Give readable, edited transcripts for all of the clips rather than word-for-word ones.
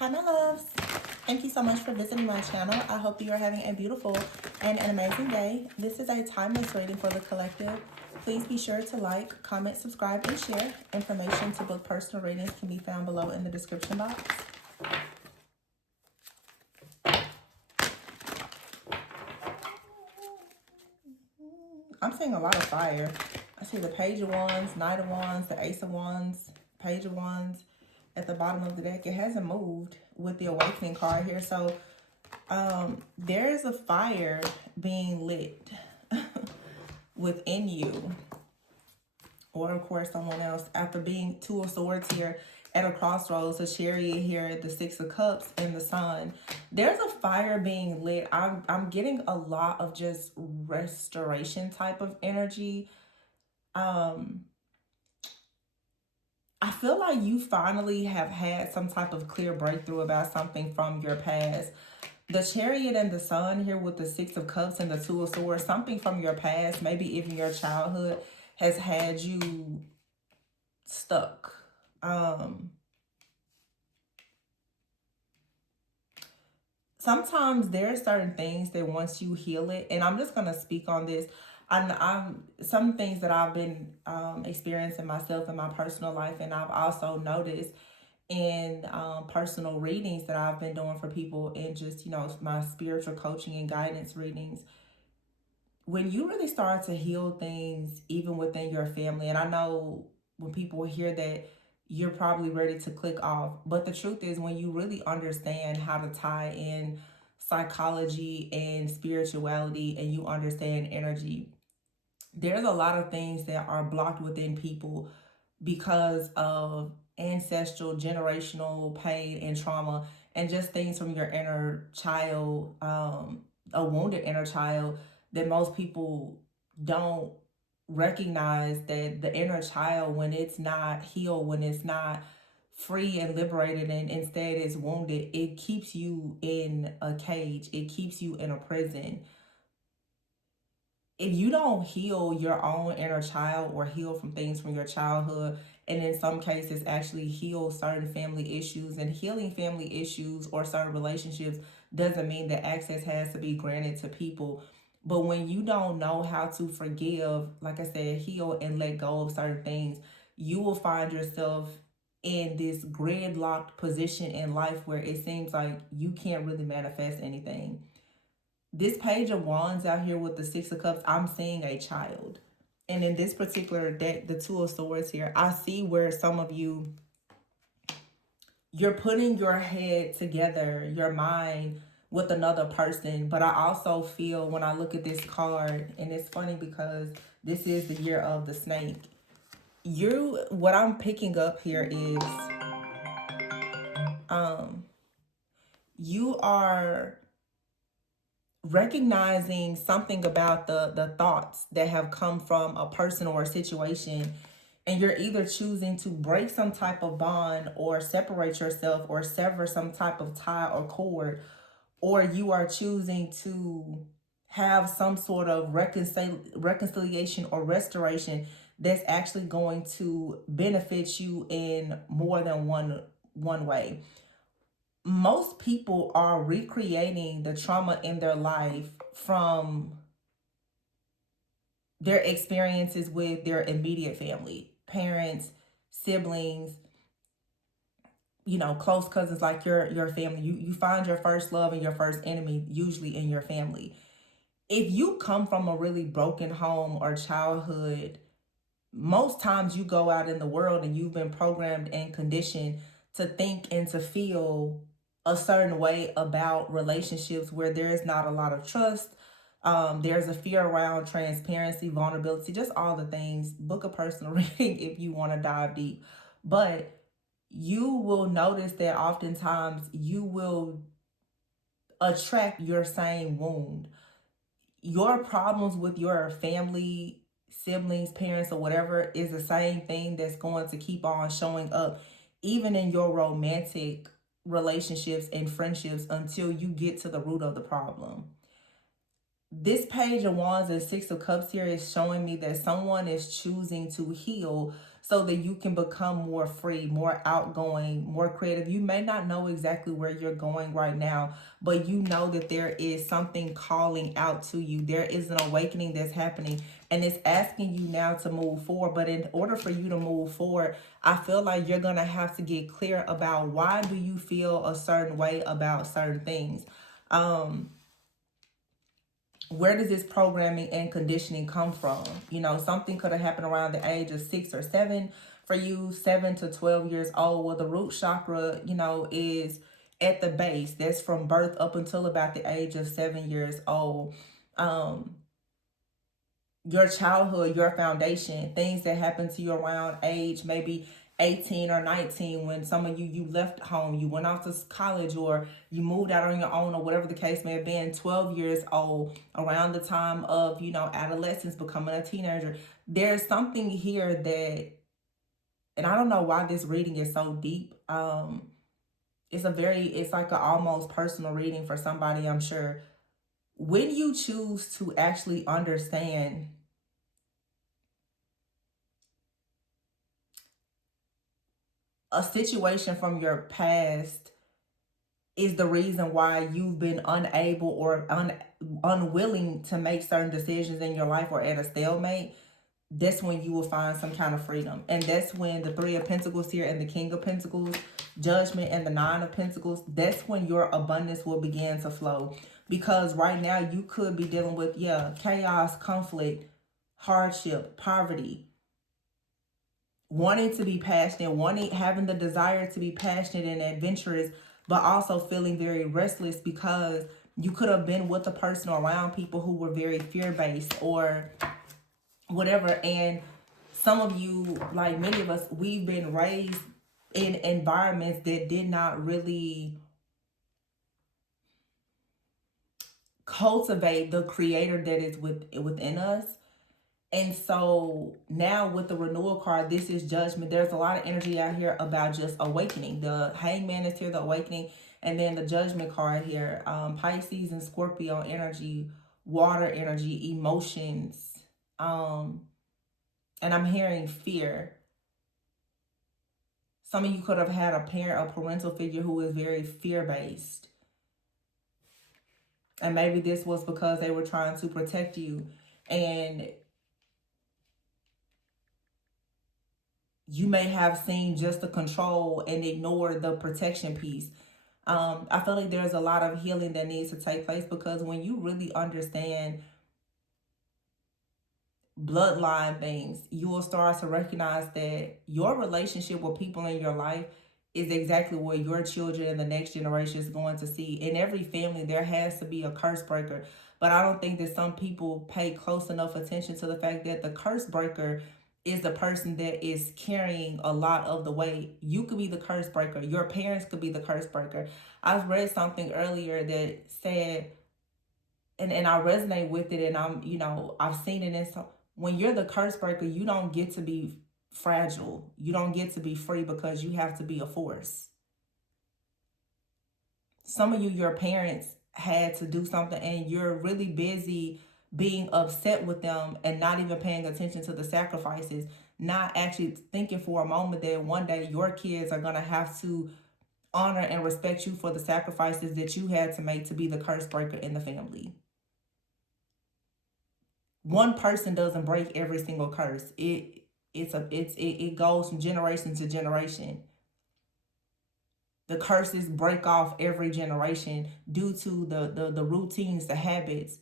Hi my loves. Thank you so much for visiting my channel. I hope you are having a beautiful and an amazing day. This is a timeless reading for the collective. Please be sure to like, comment, subscribe, and share. Information to book personal readings can be found below in the description box. I'm seeing a lot of fire. I see the Page of Wands, Knight of Wands, the Ace of Wands, Page of Wands at the bottom of the deck. It hasn't moved with the Awakening card here. So there's a fire being lit within you, or of course someone else, after being Two of Swords here at a crossroads, a Chariot here, the Six of Cups, and the Sun. There's a fire being lit. I'm getting a lot of just restoration type of energy. I feel like you finally have had some type of clear breakthrough about something from your past. The Chariot and the Sun here with the Six of Cups and the Two of Swords, something from your past, maybe even your childhood, has had you stuck. Sometimes there are certain things that once you heal it, and I'm just going to speak on this. I'm some things that I've been experiencing myself in my personal life, and I've also noticed in personal readings that I've been doing for people, and just, you know, my spiritual coaching and guidance readings. When you really start to heal things even within your family, and I know when people hear that, you're probably ready to click off, but the truth is, when you really understand how to tie in psychology and spirituality, and you understand energy, there's a lot of things that are blocked within people because of ancestral, generational pain and trauma, and just things from your inner child, a wounded inner child, that most people don't recognize. That the inner child, when it's not healed, when it's not free and liberated, and instead is wounded, it keeps you in a cage. It keeps you in a prison. If you don't heal your own inner child, or heal from things from your childhood, and in some cases actually heal certain family issues, and healing family issues or certain relationships doesn't mean that access has to be granted to people. But when you don't know how to forgive, like I said, heal and let go of certain things, you will find yourself in this gridlocked position in life where it seems like you can't really manifest anything. This Page of Wands out here with the Six of Cups, I'm seeing a child. And in this particular deck, the Two of Swords here, I see where some of you, you're putting your head together, your mind, with another person. But I also feel, when I look at this card, and it's funny because this is the year of the snake. What I'm picking up here is you are recognizing something about the thoughts that have come from a person or a situation, and you're either choosing to break some type of bond, or separate yourself, or sever some type of tie or cord, or you are choosing to have some sort of reconciliation or restoration that's actually going to benefit you in more than one way. Most people are recreating the trauma in their life from their experiences with their immediate family, parents, siblings, you know, close cousins, like your family. You find your first love and your first enemy usually in your family. If you come from a really broken home or childhood, most times you go out in the world and you've been programmed and conditioned to think and to feel a certain way about relationships where there is not a lot of trust. There's a fear around transparency, vulnerability, just all the things. Book a personal reading if you want to dive deep. But you will notice that oftentimes you will attract your same wound. Your problems with your family, siblings, parents, or whatever is the same thing that's going to keep on showing up even in your romantic relationships and friendships, until you get to the root of the problem. this Page of Wands and Six of Cups here is showing me that someone is choosing to heal so that you can become more free, more outgoing, more creative. You may not know exactly where you're going right now, but you know that there is something calling out to you. There is an awakening that's happening, and it's asking you now to move forward. But in order for you to move forward, I feel like you're going to have to get clear about why do you feel a certain way about certain things. Where does this programming and conditioning come from? You know, something could have happened around the age of 6 or 7 for you, 7 to 12 years old. Well, the root chakra, you know, is at the base. That's from birth up until about the age of 7 years old. Your childhood, your foundation, things that happened to you around age maybe 18 or 19, when some of you left home, you went off to college, or you moved out on your own, or whatever the case may have been. 12 years old, around the time of, you know, adolescence, becoming a teenager. There's something here that, and I don't know why this reading is so deep. It's like an almost personal reading for somebody, I'm sure. When you choose to actually understand a situation from your past is the reason why you've been unable or unwilling to make certain decisions in your life, or at a stalemate, that's when you will find some kind of freedom. And that's when the Three of Pentacles here and the King of Pentacles, Judgment, and the Nine of Pentacles, that's when your abundance will begin to flow. Because right now you could be dealing with, chaos, conflict, hardship, poverty, wanting to be passionate, having the desire to be passionate and adventurous, but also feeling very restless because you could have been with a person or around people who were very fear-based or whatever. And some of you, like many of us, we've been raised in environments that did not really cultivate the creator that is within us. And so now with the renewal card, this is Judgment. There's a lot of energy out here about just awakening. The Hangman is here, the awakening. And then the Judgment card here, Pisces and Scorpio energy, water energy, emotions. And I'm hearing fear. Some of you could have had a parent, a parental figure who is very fear-based. And maybe this was because they were trying to protect you. And you may have seen just the control and ignore the protection piece. I feel like there's a lot of healing that needs to take place, because when you really understand bloodline things, you will start to recognize that your relationship with people in your life is exactly what your children and the next generation is going to see. In every family, there has to be a curse breaker. But I don't think that some people pay close enough attention to the fact that the curse breaker is the person that is carrying a lot of the weight. You could be the curse breaker. Your parents could be the curse breaker. I've read something earlier that said, and I resonate with it, and I've seen it in some. When you're the curse breaker, you don't get to be fragile. You don't get to be free, because you have to be a force. Some of you, your parents had to do something, and you're really busy being upset with them and not even paying attention to the sacrifices, not actually thinking for a moment that one day your kids are going to have to honor and respect you for the sacrifices that you had to make to be the curse breaker in the family. One person doesn't break every single curse. It goes from generation to generation. The curses break off every generation due to the routines, the habits,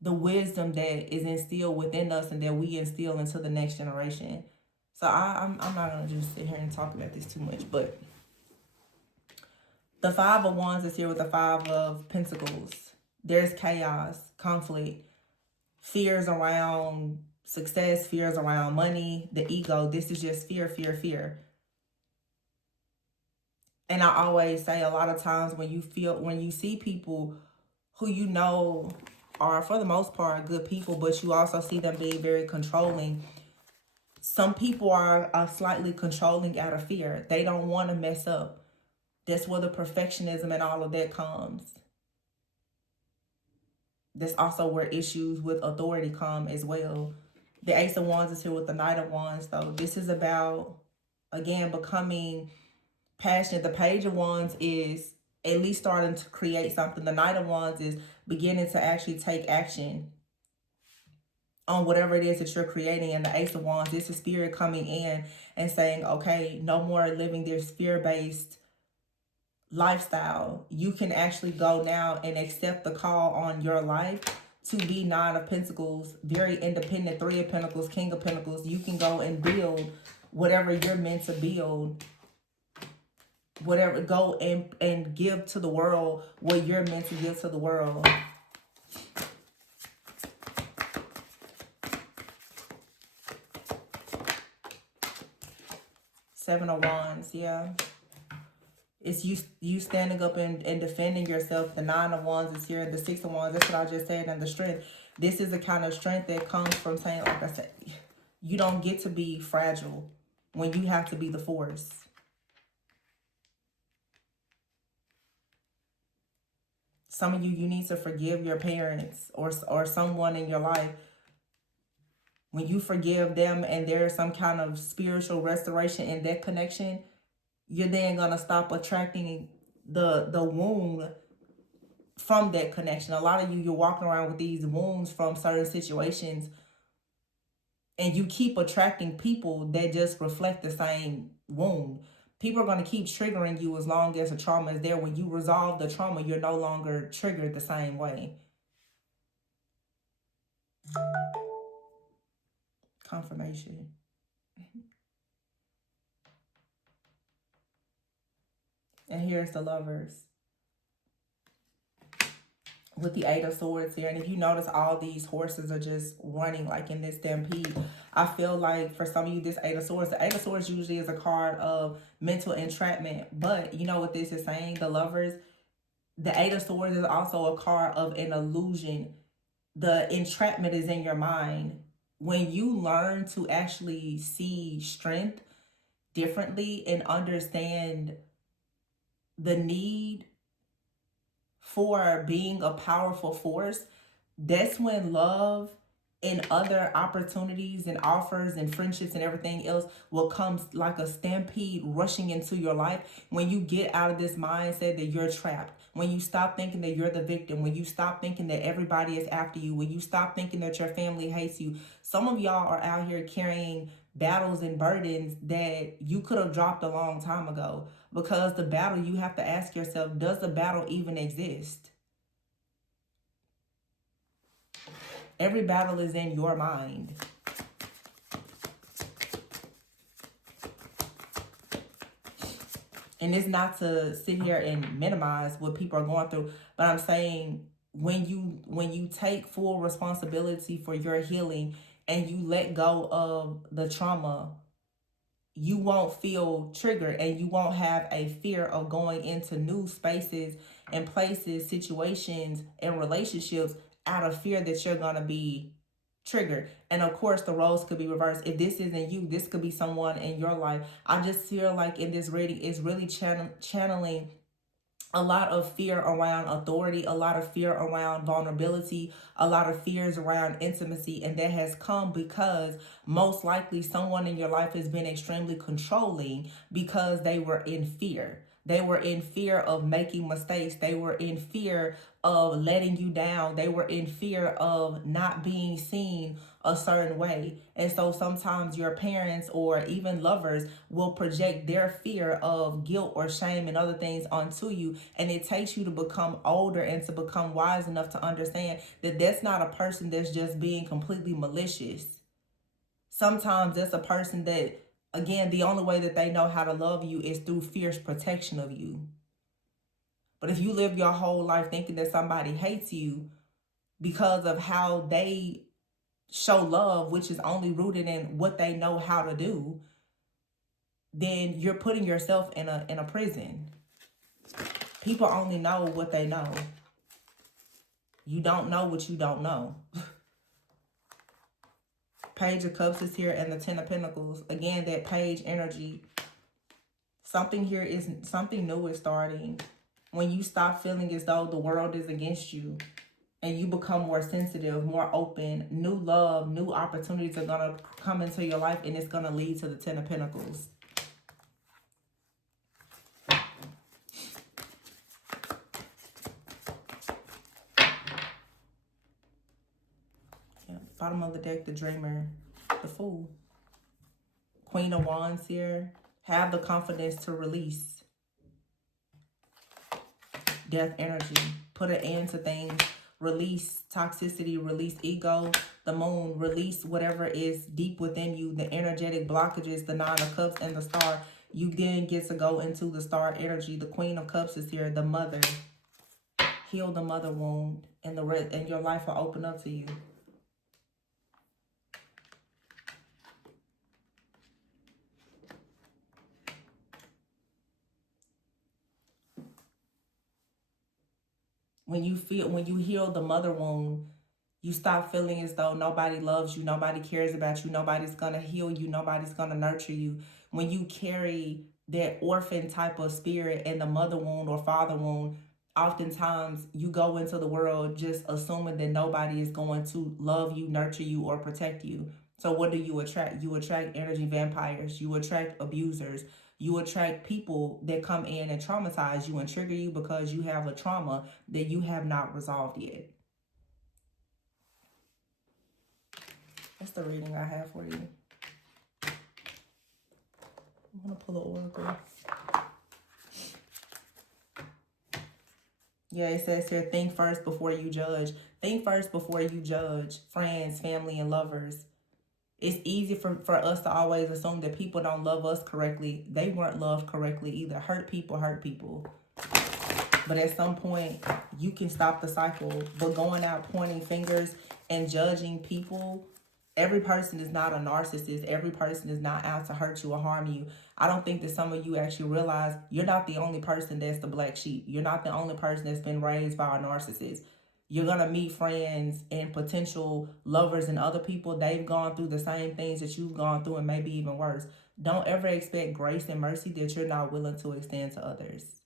the wisdom that is instilled within us and that we instill into the next generation. So I'm not gonna just sit here and talk about this too much, but the Five of Wands is here with the Five of Pentacles. There's chaos, conflict, fears around success, fears around money, the ego. This is just fear, fear, fear. And I always say, a lot of times when you see people who you know are, for the most part, good people, but you also see them being very controlling. Some people are slightly controlling out of fear. They don't want to mess up. That's where the perfectionism and all of that comes. That's also where issues with authority come as well. The Ace of Wands is here with the Knight of Wands, though. This is about, again, becoming passionate. The Page of Wands is at least starting to create something. The Knight of Wands is beginning to actually take action on whatever it is that you're creating. And the Ace of Wands, this is spirit coming in and saying, okay, no more living this fear-based lifestyle. You can actually go now and accept the call on your life to be Nine of Pentacles, very independent, Three of Pentacles, King of Pentacles. You can go and build whatever you're meant to build. Whatever, go and give to the world what you're meant to give to the world. Seven of Wands, yeah. It's you standing up and defending yourself. The Nine of Wands is here. The Six of Wands, that's what I just said. And the strength. This is the kind of strength that comes from saying, like I said, you don't get to be fragile when you have to be the force. Some of you need to forgive your parents or someone in your life. When you forgive them and there's some kind of spiritual restoration in that connection, you're then going to stop attracting the wound from that connection. A lot of you, you're walking around with these wounds from certain situations, and you keep attracting people that just reflect the same wound. People are going to keep triggering you as long as the trauma is there. When you resolve the trauma, you're no longer triggered the same way. Confirmation. And here's the Lovers with the Eight of Swords here. And if you notice, all these horses are just running like in this stampede. I feel like for some of you, this Eight of Swords, the Eight of Swords usually is a card of mental entrapment. But you know what this is saying, the Lovers? The Eight of Swords is also a card of an illusion. The entrapment is in your mind. When you learn to actually see strength differently and understand the need for being a powerful force, that's when love and other opportunities and offers and friendships and everything else will come like a stampede rushing into your life. When you get out of this mindset that you're trapped, when you stop thinking that you're the victim, when you stop thinking that everybody is after you, when you stop thinking that your family hates you. Some of y'all are out here carrying battles and burdens that you could have dropped a long time ago, because the battle, you have to ask yourself, does the battle even exist? Every battle is in your mind. And it's not to sit here and minimize what people are going through, but I'm saying when you take full responsibility for your healing and you let go of the trauma, you won't feel triggered and you won't have a fear of going into new spaces and places, situations, and relationships out of fear that you're going to be triggered. And of course, the roles could be reversed. If this isn't you, this could be someone in your life. I just feel like in this reading, it's really channeling a lot of fear around authority, a lot of fear around vulnerability, a lot of fears around intimacy. And that has come because most likely someone in your life has been extremely controlling because they were in fear. They were in fear of making mistakes. They were in fear of letting you down. They were in fear of not being seen a certain way. And so sometimes your parents or even lovers will project their fear of guilt or shame and other things onto you. And it takes you to become older and to become wise enough to understand that that's not a person that's just being completely malicious. Sometimes that's a person that, again, the only way that they know how to love you is through fierce protection of you. But if you live your whole life thinking that somebody hates you because of how they show love, which is only rooted in what they know how to do, then you're putting yourself in a prison. People only know what they know. You don't know what you don't know. Page of Cups is here and the Ten of Pentacles. Again, that page energy. Something here is, something new is starting. When you stop feeling as though the world is against you. and you become more sensitive, more open. New love, new opportunities are going to come into your life, and it's going to lead to the Ten of Pentacles. Yeah. Bottom of the deck, the Dreamer, the Fool. Queen of Wands here. Have the confidence to release. Death energy. Put an end to things. Release toxicity. Release ego. The Moon. Release whatever is deep within you. The energetic blockages. The Nine of Cups and the Star. You then get to go into the Star energy. The Queen of Cups is here. The Mother. Heal the mother wound. And your life will open up to you. When you heal the mother wound, you stop feeling as though nobody loves you, nobody cares about you, nobody's gonna heal you, nobody's gonna nurture you. When you carry that orphan type of spirit and the mother wound or father wound, oftentimes you go into the world just assuming that nobody is going to love you, nurture you, or protect you. So what do you attract? You attract energy vampires. You attract abusers. You attract people that come in and traumatize you and trigger you because you have a trauma that you have not resolved yet. That's the reading I have for you. I'm going to pull an oracle. Yeah, it says here, think first before you judge. Think first before you judge friends, family, and lovers. It's easy for us to always assume that people don't love us correctly. They weren't loved correctly either. Hurt people hurt people. But at some point, you can stop the cycle. But going out pointing fingers and judging people, every person is not a narcissist. Every person is not out to hurt you or harm you. I don't think that some of you actually realize you're not the only person that's the black sheep. You're not the only person that's been raised by a narcissist. You're going to meet friends and potential lovers and other people. They've gone through the same things that you've gone through and maybe even worse. Don't ever expect grace and mercy that you're not willing to extend to others.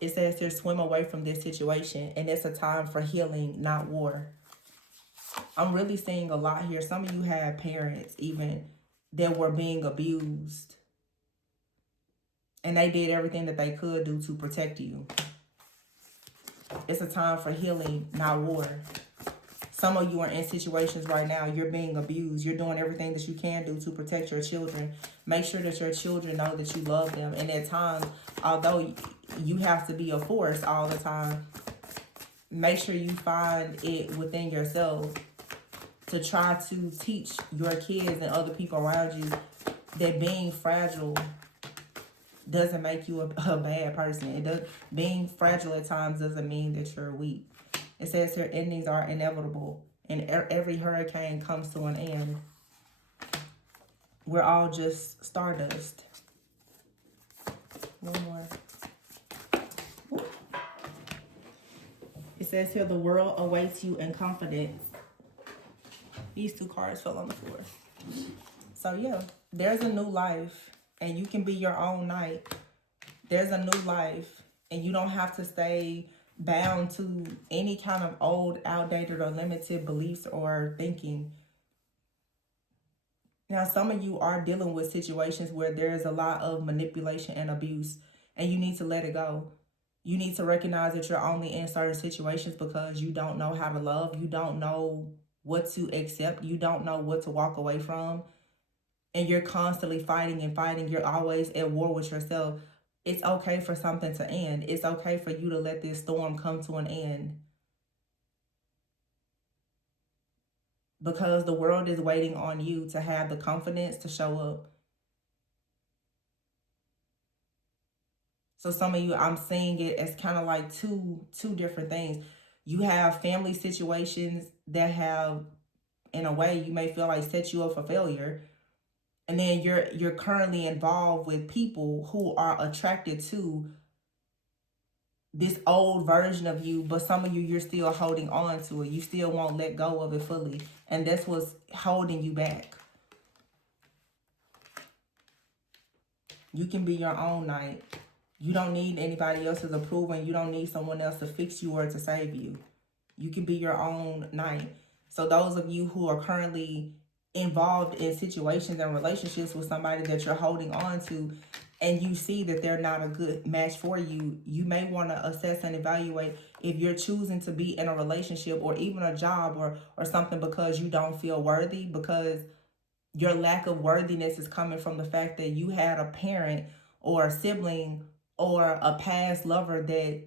It says here, swim away from this situation, and it's a time for healing, not war. I'm really seeing a lot here. Some of you have parents even that were being abused, and they did everything that they could do to protect you. It's a time for healing, not war. Some of you are in situations right now, you're being abused. You're doing everything that you can do to protect your children. Make sure that your children know that you love them. And at times, although you have to be a force all the time, make sure you find it within yourself to try to teach your kids and other people around you that being fragile doesn't make you a bad person. Being fragile at times doesn't mean that you're weak. It says here, endings are inevitable, and every hurricane comes to an end. We're all just stardust. One more. It says here, the world awaits you in confidence. These two cards fell on the floor. So yeah, there's a new life, and you can be your own knight. There's a new life, and you don't have to stay bound to any kind of old, outdated, or limited beliefs or thinking. Now, some of you are dealing with situations where there's a lot of manipulation and abuse, and you need to let it go. You need to recognize that you're only in certain situations because you don't know how to love. You don't know what to accept. You don't know what to walk away from. And you're constantly fighting and fighting. You're always at war with yourself. It's okay for something to end. It's okay for you to let this storm come to an end. Because the world is waiting on you to have the confidence to show up. So some of you, I'm seeing it as kind of like two different things. You have family situations that have, in a way, you may feel like set you up for failure. And then you're currently involved with people who are attracted to this old version of you, but some of you, you're still holding on to it. You still won't let go of it fully. And that's what's holding you back. You can be your own knight. You don't need anybody else's approval, and you don't need someone else to fix you or to save you. You can be your own knight. So those of you who are currently involved in situations and relationships with somebody that you're holding on to, and you see that they're not a good match for you, you may want to assess and evaluate if you're choosing to be in a relationship or even a job or something because you don't feel worthy, because your lack of worthiness is coming from the fact that you had a parent or a sibling or a past lover that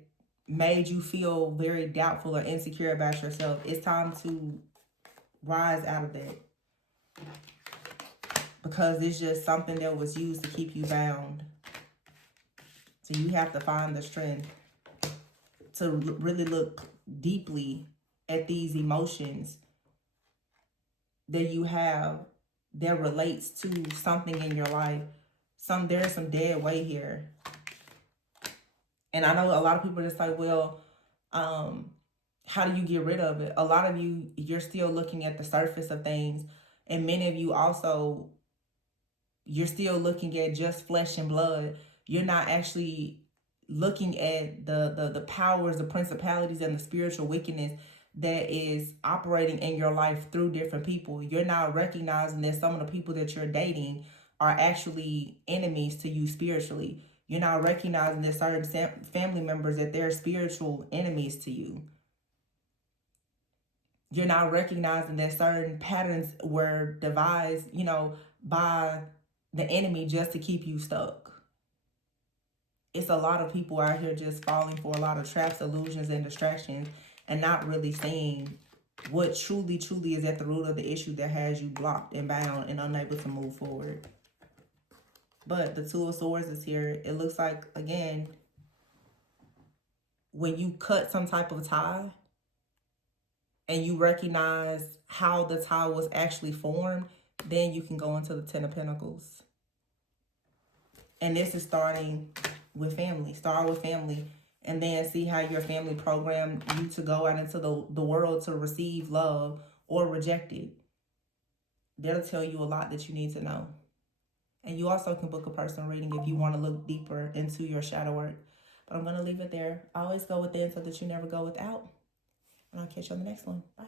made you feel very doubtful or insecure about yourself. It's time to rise out of that, because it's just something that was used to keep you bound. So you have to find the strength to really look deeply at these emotions that you have that relates to something in your life. There's some dead weight here. And I know a lot of people are just like, well, how do you get rid of it? A lot of you, you're still looking at the surface of things. And many of you also, you're still looking at just flesh and blood. You're not actually looking at the powers, the principalities, and the spiritual wickedness that is operating in your life through different people. You're not recognizing that some of the people that you're dating are actually enemies to you spiritually. You're not recognizing that certain family members, that they're spiritual enemies to you. You're not recognizing that certain patterns were devised, by the enemy just to keep you stuck. It's a lot of people out here just falling for a lot of traps, illusions, and distractions, and not really seeing what truly is at the root of the issue that has you blocked and bound and unable to move forward. But the Two of Swords is here. It looks like, again, when you cut some type of tie and you recognize how the tie was actually formed, then you can go into the Ten of Pentacles. And this is starting with family. Start with family, and then see how your family programmed you to go out into the world to receive love or reject it. They'll tell you a lot that you need to know. And you also can book a personal reading if you want to look deeper into your shadow work. But I'm going to leave it there. Always go within so that you never go without. And I'll catch you on the next one. Bye.